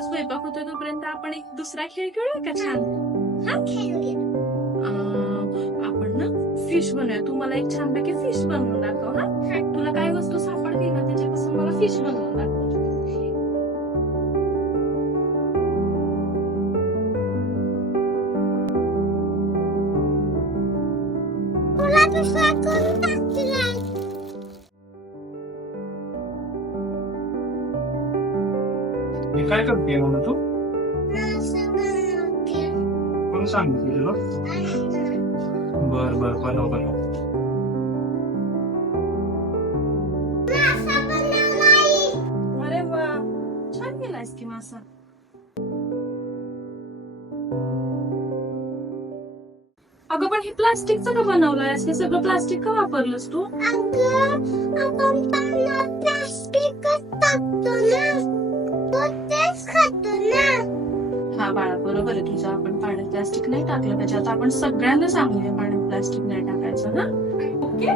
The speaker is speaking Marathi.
स्वयंपाक होतोय तोपर्यंत आपण एक दुसरा खेळ खेळूया का छान हा खेळूया अं, आपण ना फिश बनवूया तू मला एक छानपैकी फिश बनवून दाखव हा तुला काय वस्तू सापडतील ना त्याच्यापासून मला फिश बनवून दाखव तुला दुसरा हे काय करते म्हणून तू. कोण सांगितलं तुला बर बर बनव बनव मासा बनवलाय. अरे वा छान केलायस की मासा अगं पण हे प्लास्टिकचं का बनवलंयस हे सगळं प्लास्टिक का वापरलंस तू हा बाळा बरोबर आहे तुझं आपण पाण्यात प्लास्टिक नाही टाकलं त्याच्यात आपण सगळ्यांना सांगूया पाण्यात प्लास्टिक नाही टाकायचं ना ओके